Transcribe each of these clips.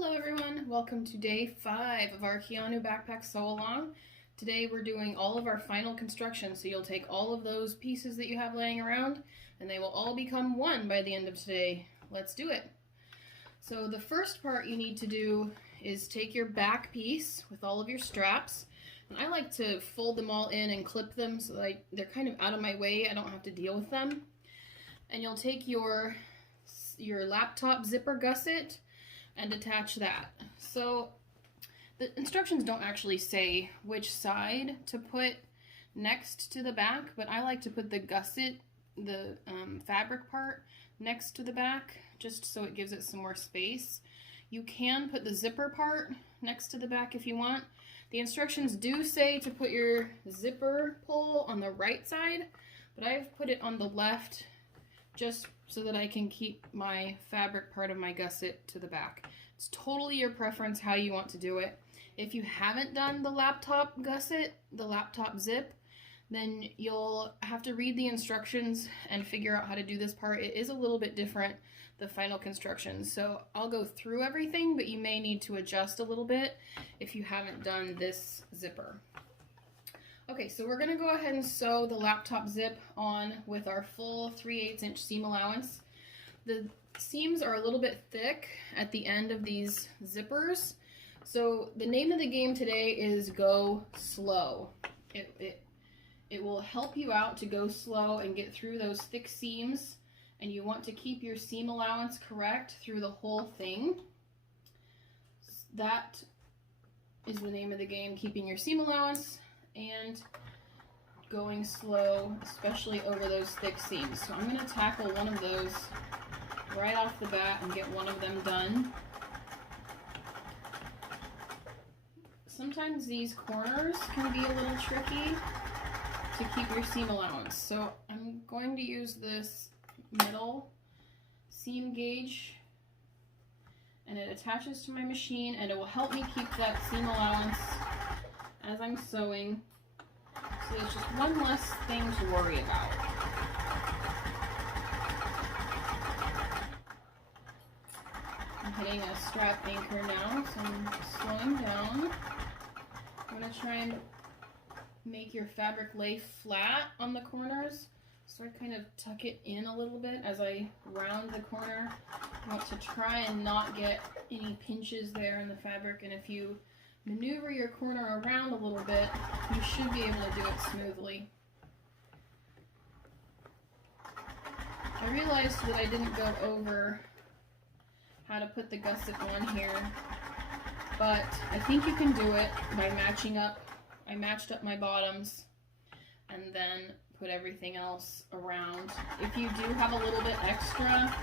Hello everyone, welcome to day 5 of our Keanu backpack sew along. Today we're doing all of our final construction, so you'll take all of those pieces that you have laying around and they will all become one by the end of today. Let's do it. So the first part you need to do is take your back piece with all of your straps. And I like to fold them all in and clip them so that they're kind of out of my way, I don't have to deal with them. And you'll take your laptop zipper gusset and attach that. So the instructions don't actually say which side to put next to the back, but I like to put the gusset, the fabric part, next to the back, just so it gives it some more space. You can put the zipper part next to the back if you want. The instructions do say to put your zipper pull on the right side, but I've put it on the left just so that I can keep my fabric part of my gusset to the back. It's totally your preference how you want to do it. If you haven't done the laptop gusset, the laptop zip, then you'll have to read the instructions and figure out how to do this part. It is a little bit different, the final construction. So I'll go through everything, but you may need to adjust a little bit if you haven't done this zipper. Okay, so we're gonna go ahead and sew the laptop zip on with our full 3/8 inch seam allowance. The seams are a little bit thick at the end of these zippers. So the name of the game today is Go Slow. It will help you out to go slow and get through those thick seams, and you want to keep your seam allowance correct through the whole thing. That is the name of the game, keeping your seam allowance and going slow, especially over those thick seams. So I'm going to tackle one of those right off the bat and get one of them done. Sometimes these corners can be a little tricky to keep your seam allowance. So I'm going to use this metal seam gauge, and it attaches to my machine, and it will help me keep that seam allowance as I'm sewing, so there's just one less thing to worry about. I'm hitting a strap anchor now, so I'm slowing down. I'm going to try and make your fabric lay flat on the corners, so I kind of tuck it in a little bit as I round the corner. I want to try and not get any pinches there in the fabric, and if you maneuver your corner around a little bit, you should be able to do it smoothly. I realized that I didn't go over how to put the gusset on here, but I think you can do it by matching up. I matched up my bottoms and then put everything else around. If you do have a little bit extra,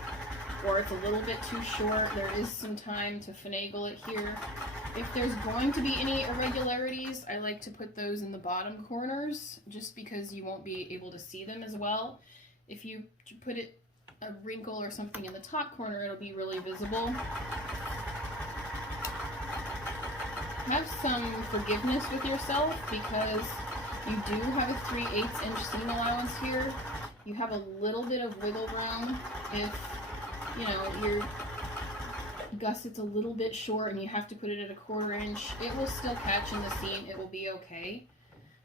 or it's a little bit too short, there is some time to finagle it here. If there's going to be any irregularities, I like to put those in the bottom corners, just because you won't be able to see them as well. If you put a wrinkle or something in the top corner, it'll be really visible. Have some forgiveness with yourself, because you do have a 3/8 inch seam allowance here. You have a little bit of wiggle room if, you know, your gusset's a little bit short and you have to put it at a 1/4 inch. It will still catch in the seam. It will be okay.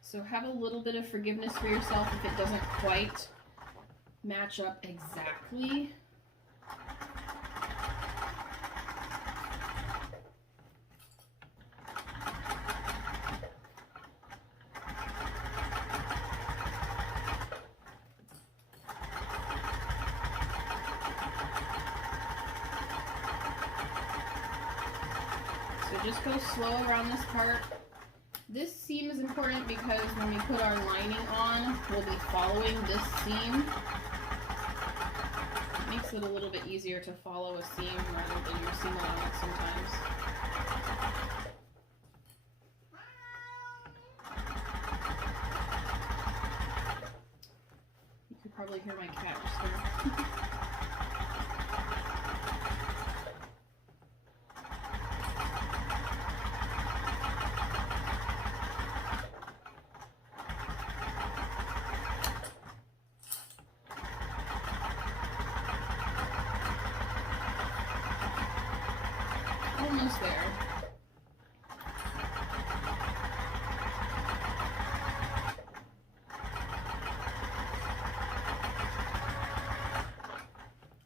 So have a little bit of forgiveness for yourself if it doesn't quite match up exactly. So just go slow around this part. This seam is important because when we put our lining on, we'll be following this seam. It makes it a little bit easier to follow a seam rather than your seam allowance sometimes. You could probably hear my cat just there. almost there.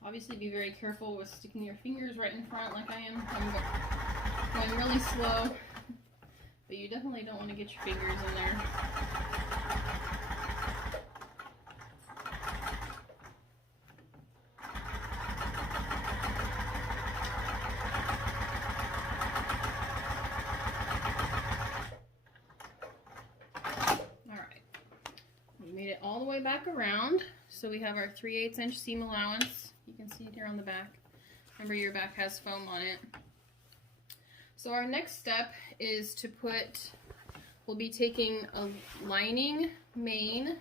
Obviously be very careful with sticking your fingers right in front like I am. I'm going really slow, but you definitely don't want to get your fingers in there. Alright, we made it all the way back around, so we have our 3/8 inch seam allowance. You can see it here on the back. Remember, your back has foam on it. So our next step is to we'll be taking a lining main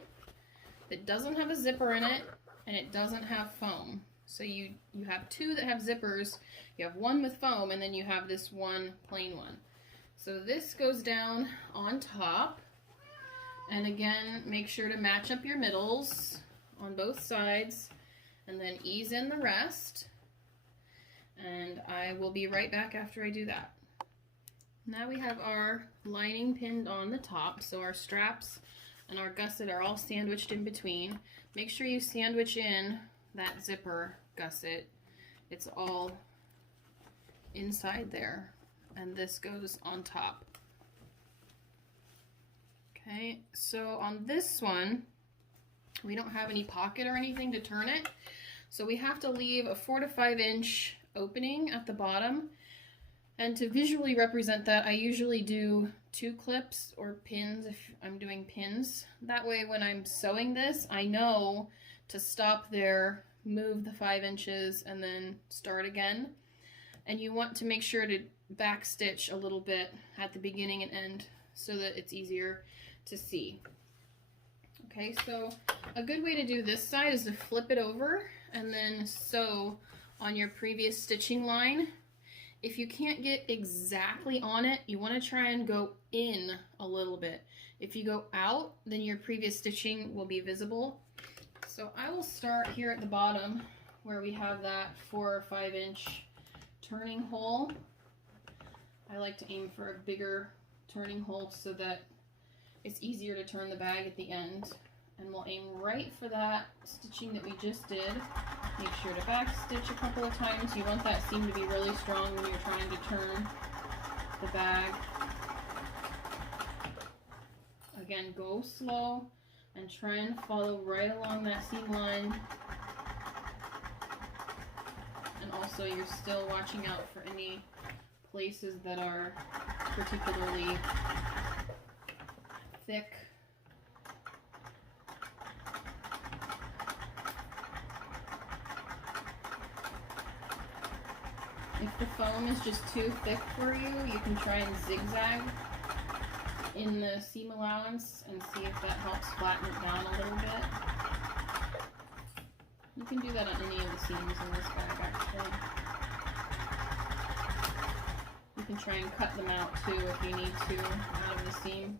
that doesn't have a zipper in it and it doesn't have foam. So you have two that have zippers, you have one with foam, and then you have this one plain one. So this goes down on top, and again, make sure to match up your middles on both sides, and then ease in the rest, and I will be right back after I do that. Now we have our lining pinned on the top, so our straps and our gusset are all sandwiched in between. Make sure you sandwich in that zipper gusset. It's all inside there, and this goes on top. Okay, so on this one, we don't have any pocket or anything to turn it, so we have to leave a 4 to 5 inch opening at the bottom. And to visually represent that, I usually do 2 clips or pins if I'm doing pins. That way when I'm sewing this, I know to stop there, move the 5 inches, and then start again. And you want to make sure to back stitch a little bit at the beginning and end so that it's easier to see. Okay, so a good way to do this side is to flip it over and then sew on your previous stitching line. If you can't get exactly on it, you want to try and go in a little bit. If you go out, then your previous stitching will be visible. So I will start here at the bottom where we have that 4 or 5 inch turning hole. I like to aim for a bigger turning hole so that it's easier to turn the bag at the end. And we'll aim right for that stitching that we just did. Make sure to back stitch a couple of times. You want that seam to be really strong when you're trying to turn the bag. Again, go slow and try and follow right along that seam line. And also you're still watching out for any places that are particularly thick. If the foam is just too thick for you, you can try and zigzag in the seam allowance and see if that helps flatten it down a little bit. You can do that on any of the seams in this bag, actually. You can try and cut them out too if you need to out of the seam.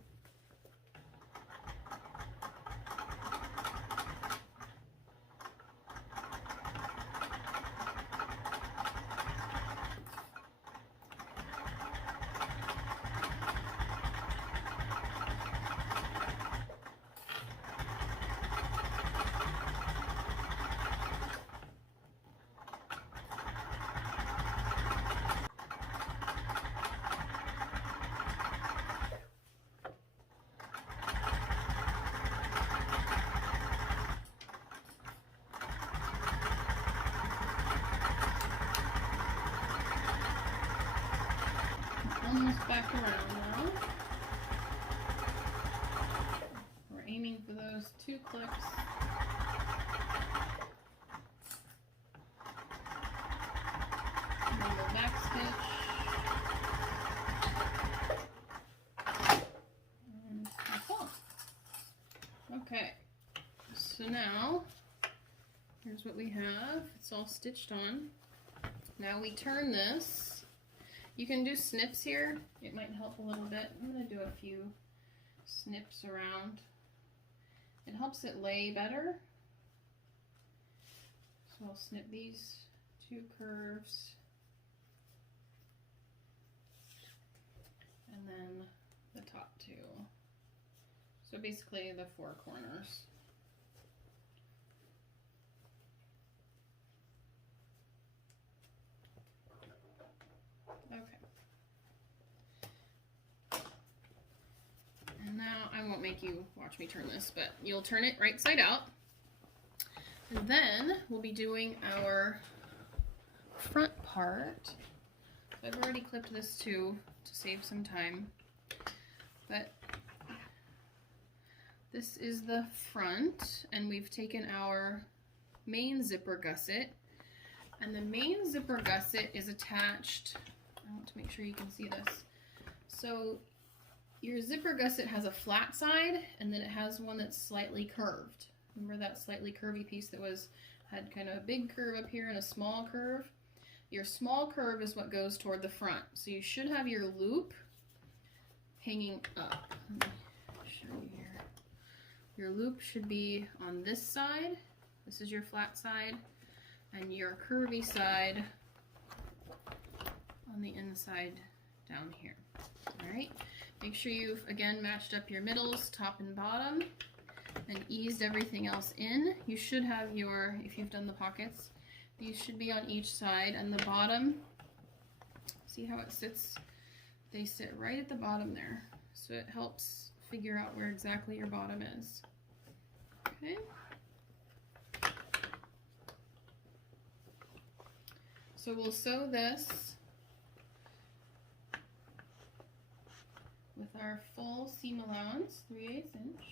Almost back around now. We're aiming for those 2 clips. And then we'll back stitch. And that's all. Okay, so now here's what we have. It's all stitched on. Now we turn this. You can do snips here. It might help a little bit. I'm going to do a few snips around. It helps it lay better. So I'll snip these 2 curves. too. So basically the four corners. Okay. And now I won't make you watch me turn this, but you'll turn it right side out. And then we'll be doing our front part. So I've already clipped this too to save some time. But this is the front, and we've taken our main zipper gusset, and the main zipper gusset is attached. I want to make sure you can see this. So your zipper gusset has a flat side, and then it has one that's slightly curved. Remember that slightly curvy piece that had kind of a big curve up here and a small curve? Your small curve is what goes toward the front. So you should have your loop hanging up. Let me show you here. Your loop should be on this side. This is your flat side, and your curvy side on the inside down here. All right. Make sure you've again matched up your middles, top and bottom, and eased everything else in. You should have your, if you've done the pockets, these should be on each side, and the bottom, see how it sits? They sit right at the bottom there, so it helps figure out where exactly your bottom is. Okay. So we'll sew this with our full seam allowance, 3/8 inch.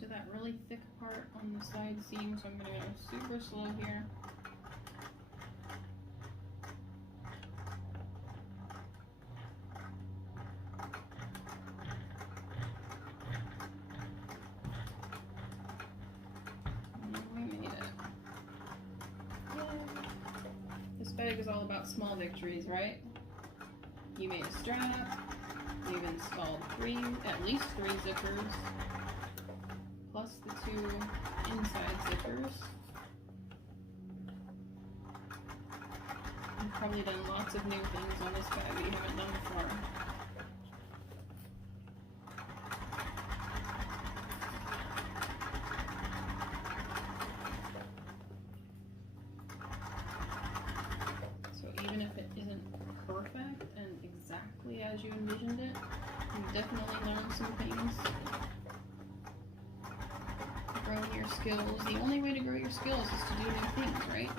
To that really thick part on the side seam, so I'm going to go super slow here. And we made it. Yay. This bag is all about small victories, right? You made a strap, you've installed at least three zippers, plus the two inside zippers. You've probably done lots of new things on this bag that you haven't done before. So even if it isn't perfect and exactly as you envisioned it, you've definitely learned some things. Growing your skills. The only way to grow your skills is to do new things, right?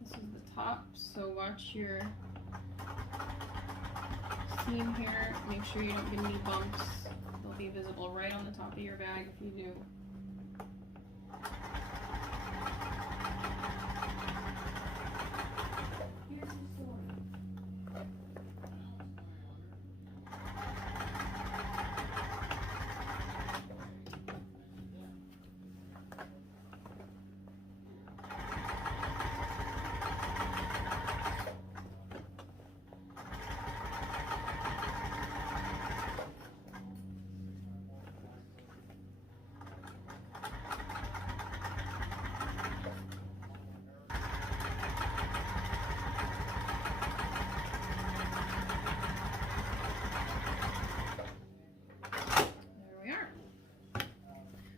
This is the top, so watch your seam here. Make sure you don't get any bumps. They'll be visible right on the top of your bag if you do.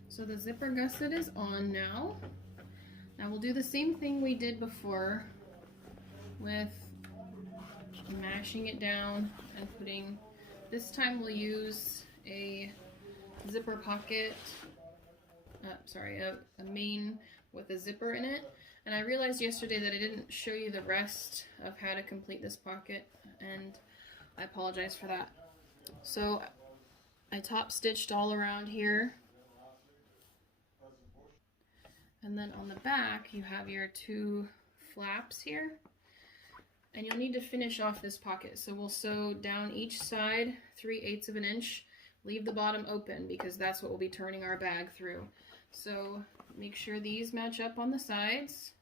So the zipper gusset is on now. Now we'll do the same thing we did before with mashing it down and putting, this time we'll use a zipper pocket, a main with a zipper in it. And I realized yesterday that I didn't show you the rest of how to complete this pocket, and I apologize for that. So I top stitched all around here. And then on the back, you have your two flaps here. And you'll need to finish off this pocket. So we'll sew down each side 3/8 of an inch. Leave the bottom open because that's what we'll be turning our bag through. So make sure these match up on the sides.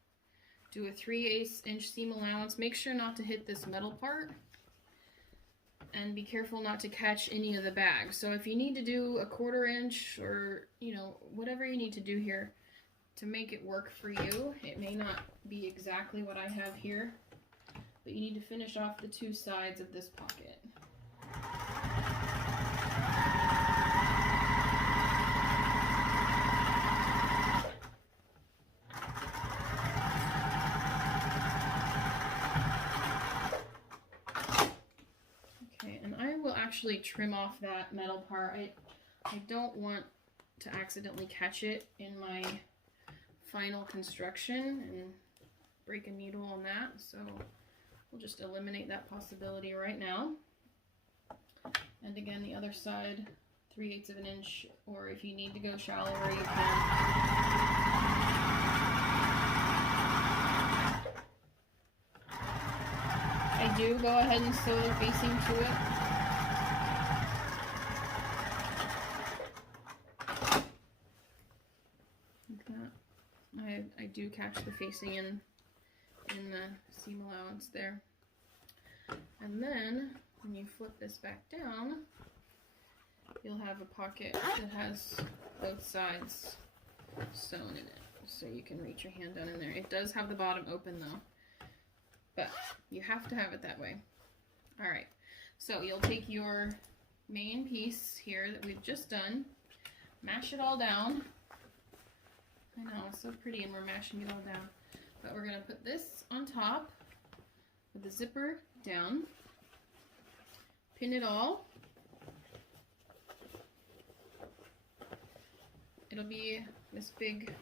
Do a 3/8 inch seam allowance. Make sure not to hit this metal part. And be careful not to catch any of the bag. So if you need to do a 1/4 inch or, you know, whatever you need to do here to make it work for you, it may not be exactly what I have here, but you need to finish off the two sides of this pocket. Okay, and I will actually trim off that metal part. I don't want to accidentally catch it in my final construction and break a needle on that, so we'll just eliminate that possibility right now. And again, the other side, 3/8 of an inch, or if you need to go shallower, you can. I do go ahead and sew the facing to it. Like that. I do catch the facing in the seam allowance there. And then when you flip this back down, you'll have a pocket that has both sides sewn in it, so you can reach your hand down in there. It does have the bottom open though, but you have to have it that way. Alright, so you'll take your main piece here that we've just done, mash it all down. I know, it's so pretty and we're mashing it all down. But we're going to put this on top with the zipper down, pin it all. It'll be this big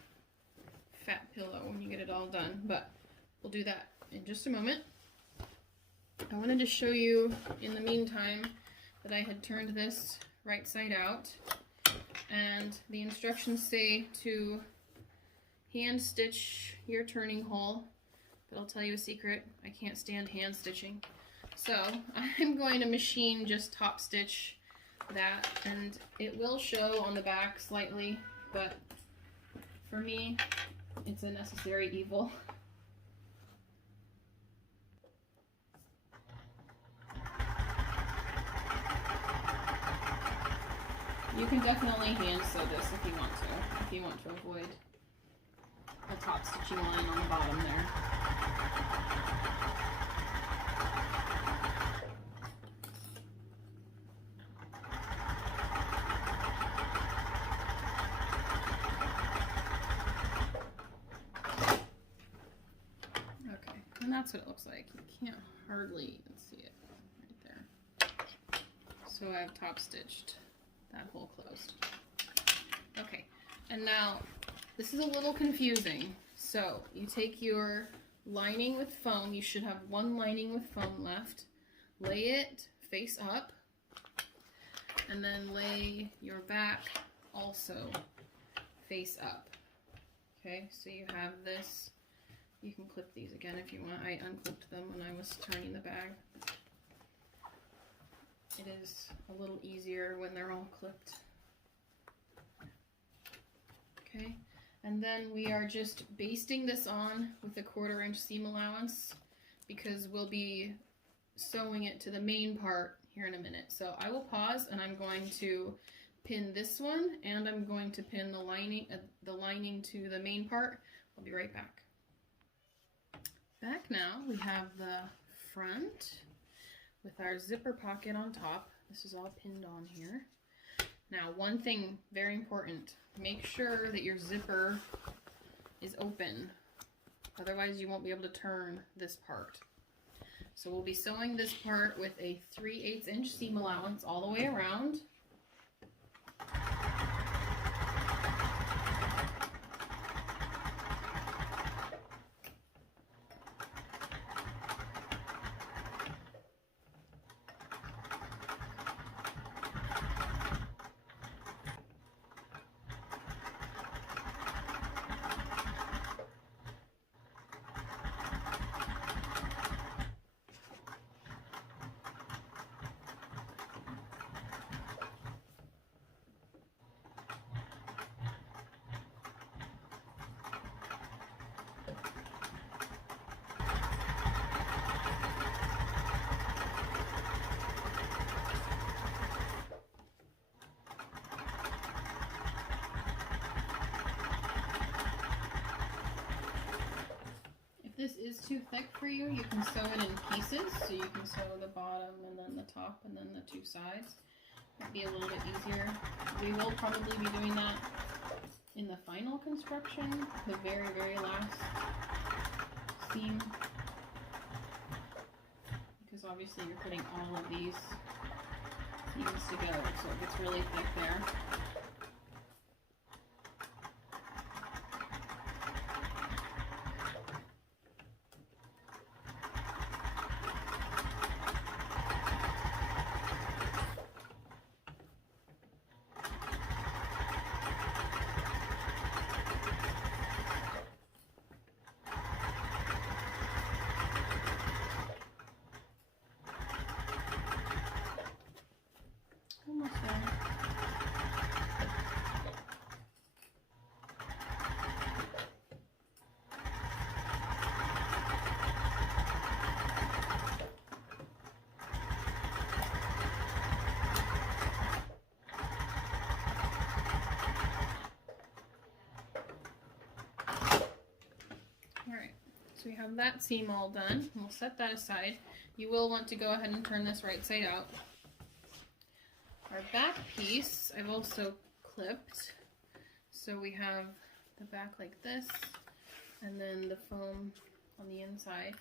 fat pillow when you get it all done, but we'll do that in just a moment. I wanted to show you in the meantime that I had turned this right side out, and the instructions say to hand stitch your turning hole, but I'll tell you a secret, I can't stand hand stitching. So I'm going to machine just top stitch that, and it will show on the back slightly, but for me, it's a necessary evil. You can definitely hand sew this if you want to avoid the top stitching line on the bottom there. Okay, and that's what it looks like. You can't hardly even see it right there. So I've top stitched that hole closed. Okay, and now this is a little confusing. So you take your lining with foam, you should have one lining with foam left, lay it face up, and then lay your back also face up. Okay, so you have this. You can clip these again if you want. I unclipped them when I was turning the bag. It is a little easier when they're all clipped. Okay, and then we are just basting this on with a 1/4 inch seam allowance because we'll be sewing it to the main part here in a minute. So I will pause and I'm going to pin this one and I'm going to pin the lining to the main part. I'll be right back. Back now, we have the front with our zipper pocket on top. This is all pinned on here. Now, one thing very important, make sure that your zipper is open. Otherwise, you won't be able to turn this part. So we'll be sewing this part with a 3/8 inch seam allowance all the way around. too thick for you, you can sew it in pieces. So you can sew the bottom and then the top and then the two sides. Might be a little bit easier. We will probably be doing that in the final construction, the very, very last seam. Because obviously you're putting all of these seams together, so it gets really thick there. Almost done. Alright, so we have that seam all done. We'll set that aside. You will want to go ahead and turn this right side out. Our back piece, I've also clipped. So we have the back like this, and then the foam on the inside.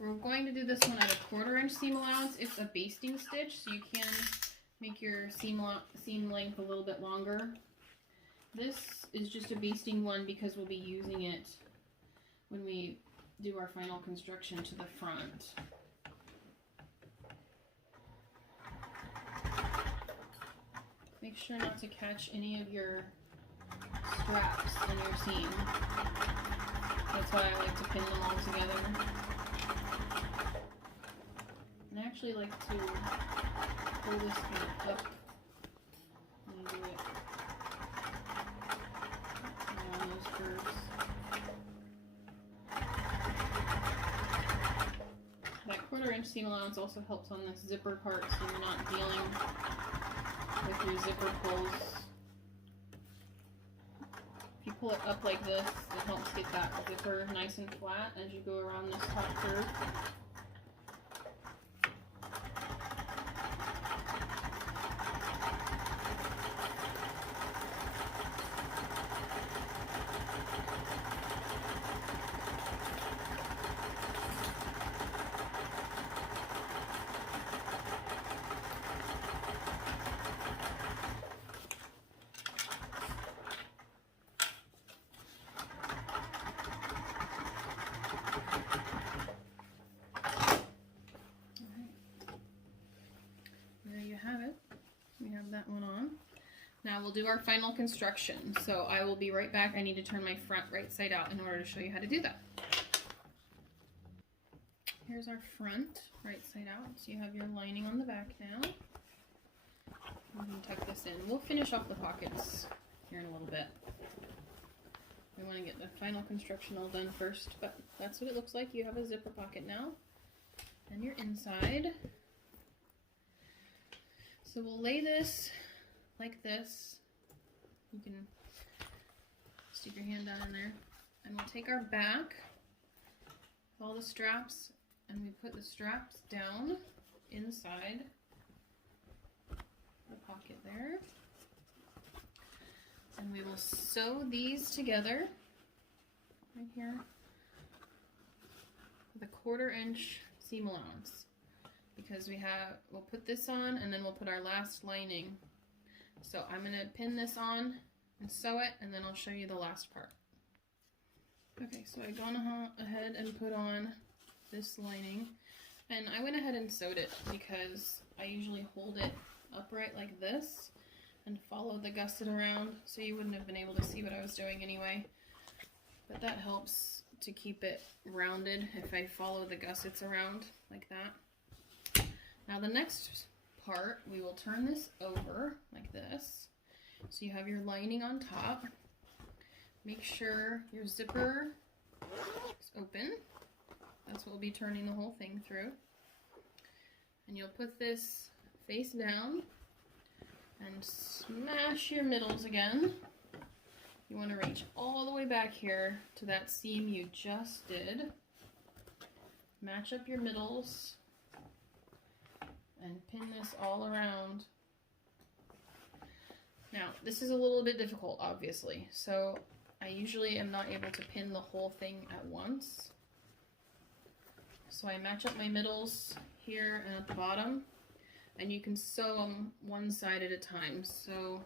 We're going to do this one at a 1/4 inch seam allowance. It's a basting stitch, so you can make your seam length a little bit longer. This is just a basting one because we'll be using it when we do our final construction to the front. Make sure not to catch any of your straps in your seam. That's why I like to pin them all together. And I actually like to pull this kind of up and do it around those curves. That 1/4 inch seam allowance also helps on this zipper part, so you're not dealing with your zipper pulls. If you pull it up like this, it helps get that zipper nice and flat as you go around this top curve. That one on. Now we'll do our final construction. So I will be right back. I need to turn my front right side out in order to show you how to do that. Here's our front right side out. So you have your lining on the back now. You can tuck this in. We'll finish off the pockets here in a little bit. We want to get the final construction all done first, but that's what it looks like. You have a zipper pocket now and your inside. So we'll lay this like this. You can stick your hand down in there. And we'll take our back, all the straps, and we put the straps down inside the pocket there. And we will sew these together right here with a 1/4 inch seam allowance. Because we'll put this on and then we'll put our last lining. So I'm going to pin this on and sew it, and then I'll show you the last part. Okay, so I've gone ahead and put on this lining, and I went ahead and sewed it because I usually hold it upright like this and follow the gusset around, so you wouldn't have been able to see what I was doing anyway. But that helps to keep it rounded if I follow the gussets around like that. Now the next part, we will turn this over like this. So you have your lining on top. Make sure your zipper is open. That's what we'll be turning the whole thing through. And you'll put this face down and smash your middles again. You want to reach all the way back here to that seam you just did. match up your middles and pin this all around. Now, this is a little bit difficult, obviously, so I usually am not able to pin the whole thing at once. So I match up my middles here and at the bottom, and you can sew them one side at a time. So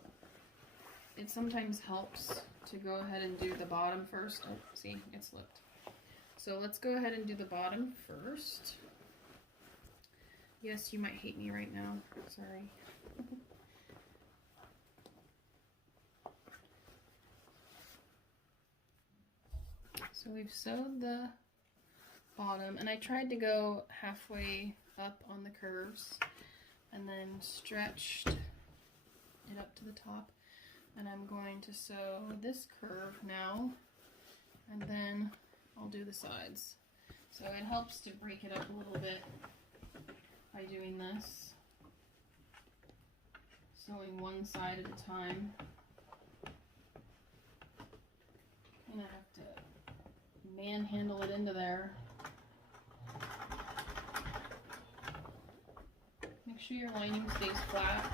it sometimes helps to go ahead and do the bottom first. Oh, see, it slipped. So let's go ahead and do the bottom first. Yes, you might hate me right now. Sorry. So we've sewed the bottom, and I tried to go halfway up on the curves and then stretched it up to the top. And I'm going to sew this curve now, and then I'll do the sides. So it helps to break it up a little bit by doing this, sewing one side at a time. I'm gonna have to manhandle it into there. Make sure your lining stays flat.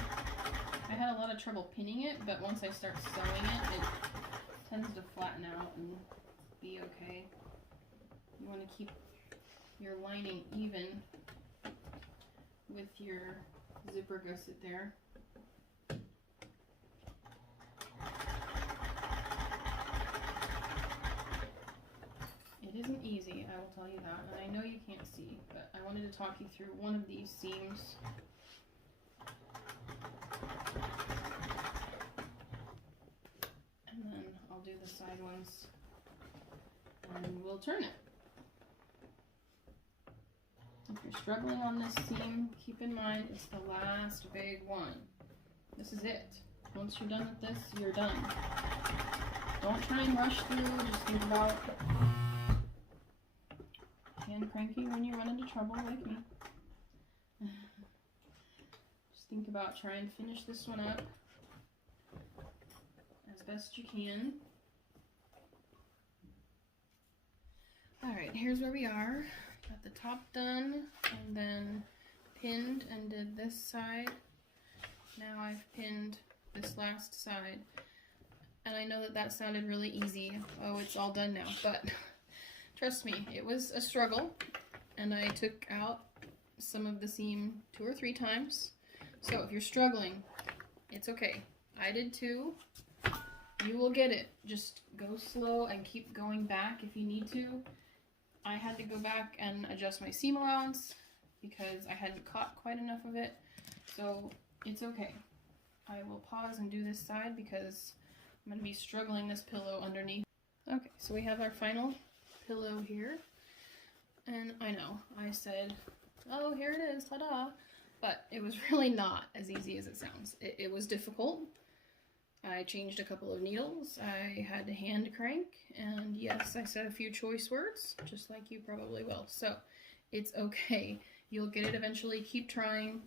I had a lot of trouble pinning it, but once I start sewing it, it tends to flatten out and be okay. You want to keep your lining even with your zipper gusset there. It isn't easy, I will tell you that, and I know you can't see, but I wanted to talk you through one of these seams. And then I'll do the side ones, and we'll turn it. If you're struggling on this seam, keep in mind it's the last big one. This is it. Once you're done with this, you're done. Don't try and rush through, just think about hand cranky when you run into trouble like me. Just think about trying to finish this one up as best you can. Alright, here's where we are. Got the top done, and then pinned and did this side. Now I've pinned this last side. And I know that that sounded really easy. Oh, it's all done now, but trust me, it was a struggle, and I took out some of the seam 2 or 3 times. So if you're struggling, it's okay. I did too. You will get it. Just go slow and keep going back if you need to. I had to go back and adjust my seam allowance because I hadn't caught quite enough of it. So it's okay. I will pause and do this side because I'm going to be struggling this pillow underneath. Okay, so we have our final pillow here, and I know I said, oh, here it is, ta-da, but it was really not as easy as it sounds. It was difficult. I changed a couple of needles, I had to hand crank, and yes, I said a few choice words, just like you probably will. So it's okay. You'll get it eventually. Keep trying.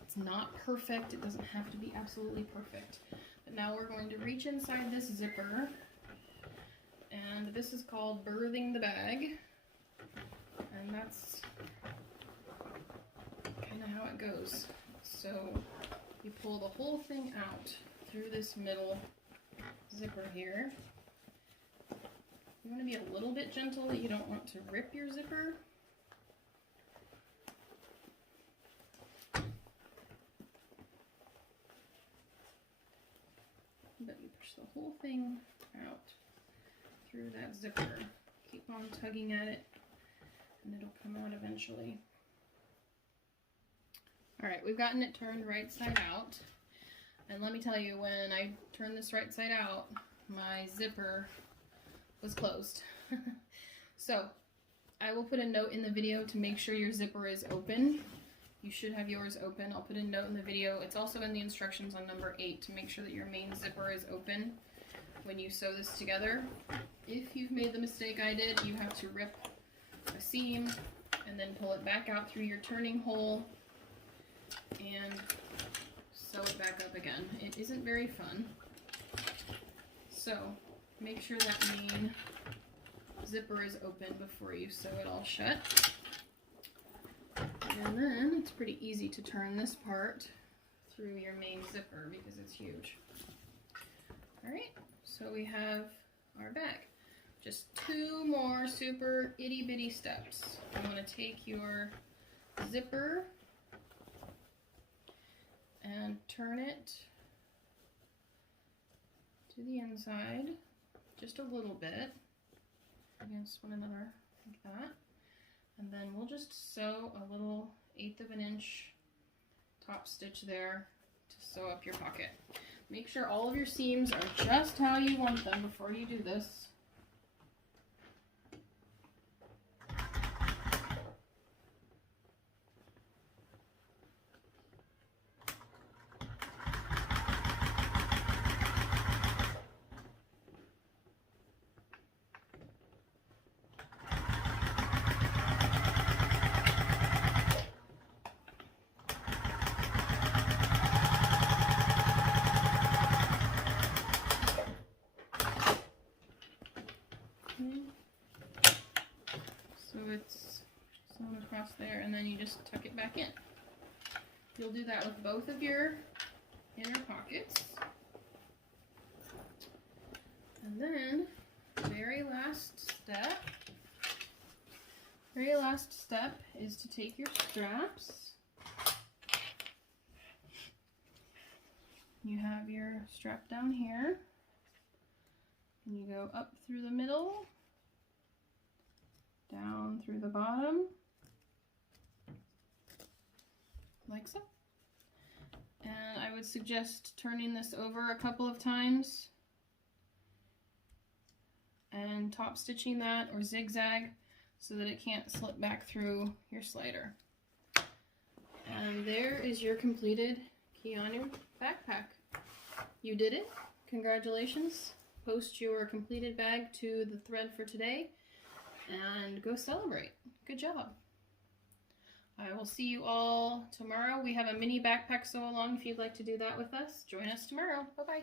It's not perfect. It doesn't have to be absolutely perfect. But now we're going to reach inside this zipper, and this is called birthing the bag, and that's kind of how it goes. So you pull the whole thing out through this middle zipper here. You want to be a little bit gentle. You don't want to rip your zipper. But you push the whole thing out through that zipper. Keep on tugging at it, and it'll come out eventually. Alright, we've gotten it turned right side out. And let me tell you, when I turned this right side out, my zipper was closed. So, I will put a note in the video to make sure your zipper is open. You should have yours open. I'll put a note in the video. It's also in the instructions on number 8 to make sure that your main zipper is open when you sew this together. If you've made the mistake I did, you have to rip a seam and then pull it back out through your turning hole and sew it back up again. It isn't very fun. So make sure that main zipper is open before you sew it all shut. And then it's pretty easy to turn this part through your main zipper because it's huge. Alright, so we have our bag. Just 2 more super itty bitty steps. You want to take your zipper and turn it to the inside just a little bit against one another like that. And then we'll just sew a little 1/8 of an inch top stitch there to sew up your pocket. Make sure all of your seams are just how you want them before you do this. So it's sewn across there, and then you just tuck it back in. You'll do that with both of your inner pockets. And then the very last step is to take your straps. You have your strap down here, and you go up through the middle, down through the bottom, like so. And I would suggest turning this over a couple of times and top stitching that or zigzag so that it can't slip back through your slider. And there is your completed Keanu backpack. You did it. Congratulations. Post your completed bag to the thread for today and go celebrate. Good job. I will see you all tomorrow. We have a mini backpack sew along if you'd like to do that with us. Join us tomorrow. Bye-bye.